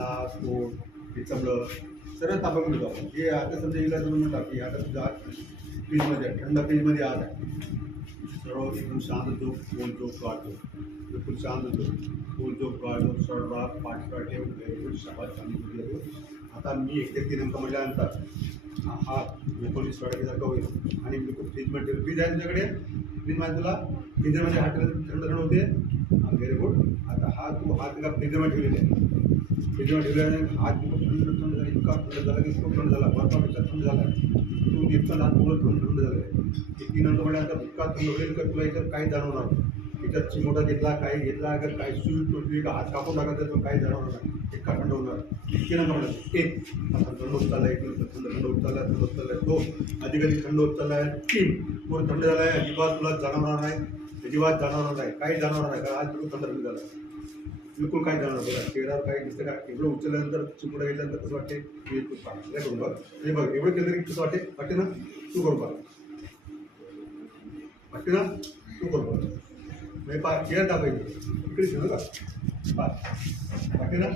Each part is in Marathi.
ताप पोट हे चमडं सर्व तापा मिळतो आपण. हे आता समजा इला जाऊन म्हणतात की आता तुझा फ्रीजमध्ये थंड फ्रीजमध्ये आज आहे. सर्व एकदम शांत झोप गोल झोप काढतो. बिलकुल शांत झोप. गोल झोप काढतो सरळा पाठवा ठेवून बिलकुल शाबात चांगली होती आहे. आता मी एक ते तीन अंक म्हणजे म्हटल्यानंतर हा- एकोणीस सारखा होईल. आणि बिलकुल फ्रीजमध्ये ठेवून फ्रीज आहे तुझ्याकडे? फ्रीज फ्रीजमध्ये तुला फ्रीजरमध्ये हाटेल थंड थंड होते व्हेरी गुड आता हा तू हा एका फ्रीजरमध्ये ठेवलेला आहे. त्याच्यावर ठेवल्याने हात थंड झाला इतका थंड झाला की इतका थंड झाला बर्फापेक्षा थंड झाला. तू इतका आज मुलं थंड थंड झालं. आहे हे तीन अंक म्हटल्यानंतर इतका थंड होईल का तुला याच्यात काही जाणवणार नाही. याच्यात चिमोटा घेतला काही घेतला अगर काही सुई टोचली का हात कापून टाका तर काही जाणवणार नाही. इतका थंड होणार. तीन अंक म्हणतात एक आता थंड होत चाललाय एक नंतर थंड थंड होत चालला थंड होत चालला दोन अधिकाधिक थंड होत चालला आहे तीन पूर्ण थंड झाला आहे अजिबात तुला जाणवणार नाही. अजिबात जाणवणार नाही. काही जाणवणार नाही कारण आज तुला थंड थंड झाला बिलकुल काय झालं बघा चेहऱ्यावर काही दिसतं का? एवढं उचलल्यानंतर चिमुडा घेतल्यानंतर कसं वाटते हे तू पहा काय करून बघ. हे बघ एवढं केलं तरी कसं वाटते वाटते ना? तू करून बघ. वाटते ना? तू करून बघ. म्हणजे पा चेअर टाकायची इकडे ठेवलं का पहा वाटते ना?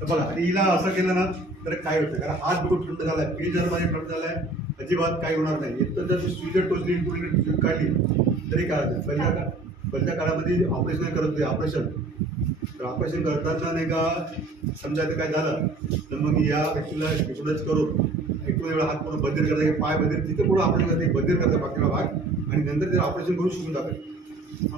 तर बघा आणि हिला असं केलं ना तर काय होतं? कारण हात बिलकुल थंड झालाय जर मध्ये थंड झालाय अजिबात काही होणार नाही. इथं जर स्विजर टोचली काढली तरी काय होतं? पहिल्या का पहिल्या काळामध्ये ऑपरेशन करत होते ऑपरेशन तर ऑपरेशन करताना नाही का समजा ते काय झालं तर मग या व्यक्तीला इकडंच करून एकूण एवढा हात पूर्ण बंदीर करता पाय बंदीर तिथे पुढं ऑपरेशन करते बंदीर करतात बाकीला भाग आणि नंतर ते ऑपरेशन करून शिकून जातात